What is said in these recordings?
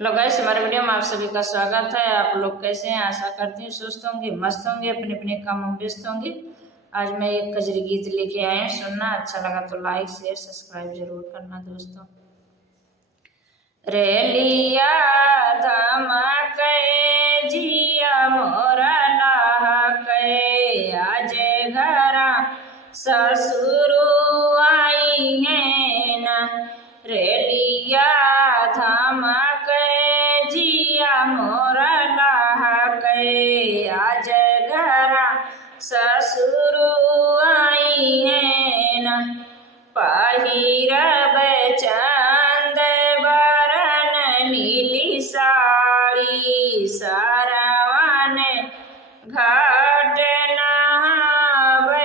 Hello guys, हमारे video में आप सभी का स्वागत है। आप लोग कैसे हैं? आशा करती हूँ सुस्त होंगे, मस्त होंगे, अपने अपने कामों में व्यस्त होंगे। आज मैं एक कजरी गीत लेके आए हैं, सुनना अच्छा लगा तो लाइक शेयर सब्सक्राइब जरूर करना दोस्तों। रेलिया धमके जिया मोरा लाके आज घरा ससुर आई है ना। रेलिया धमके जिया मोरा लाके आज घरा ससुर आई है ना। पहिरब चंद बरन नीली साड़ी सरवन घाट नहावैना।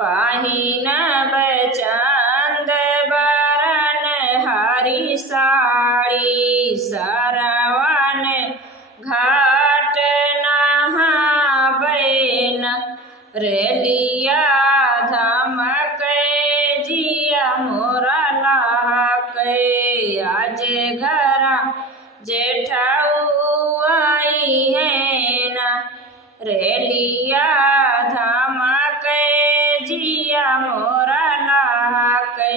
पहिनब चंद बरन हरी साड़ी सरवन घाट नहावैना। रेलिया धमके जिया मोरा लाके आज घरा जेठाऊ आई है ना। रेलिया धमके जिया मोरा लाके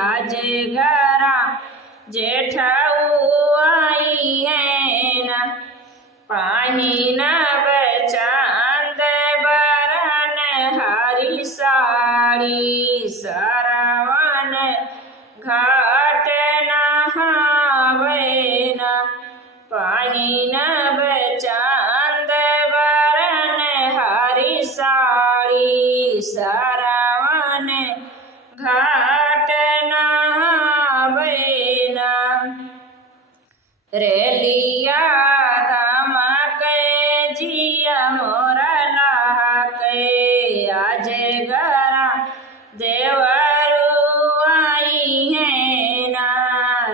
आज घरा जेठाऊ आई है ना। पहिनब चंद बरन हरी साड़ी सरवन घाट नहावैना। पहिनब चंद बरन हरी साड़ी सरवन घाट नहावैना। रेलिया धमके जिया मोरा लाके आज घरा देवरू आई है ना।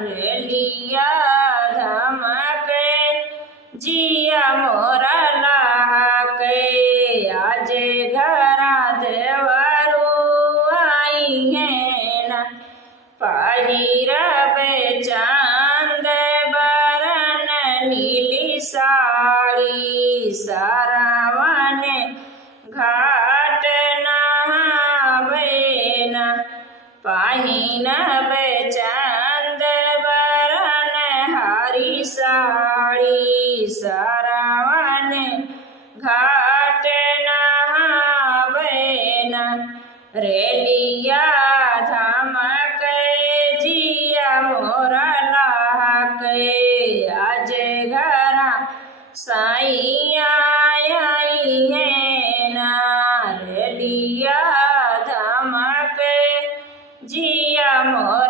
रेलिया धमके जिया मोरा लाके आज घरा देवरू आई है ना। पहिरब चंद बरन नीली साड़ी सरवन घाट नहावैना। पहिनब चंद बरन हरी साड़ी सरवन घाट नहावैना। रेलिया धमके जिया मोरा लाके आज घरा साइया आई है ना। रेलिया धमके जिया मोरा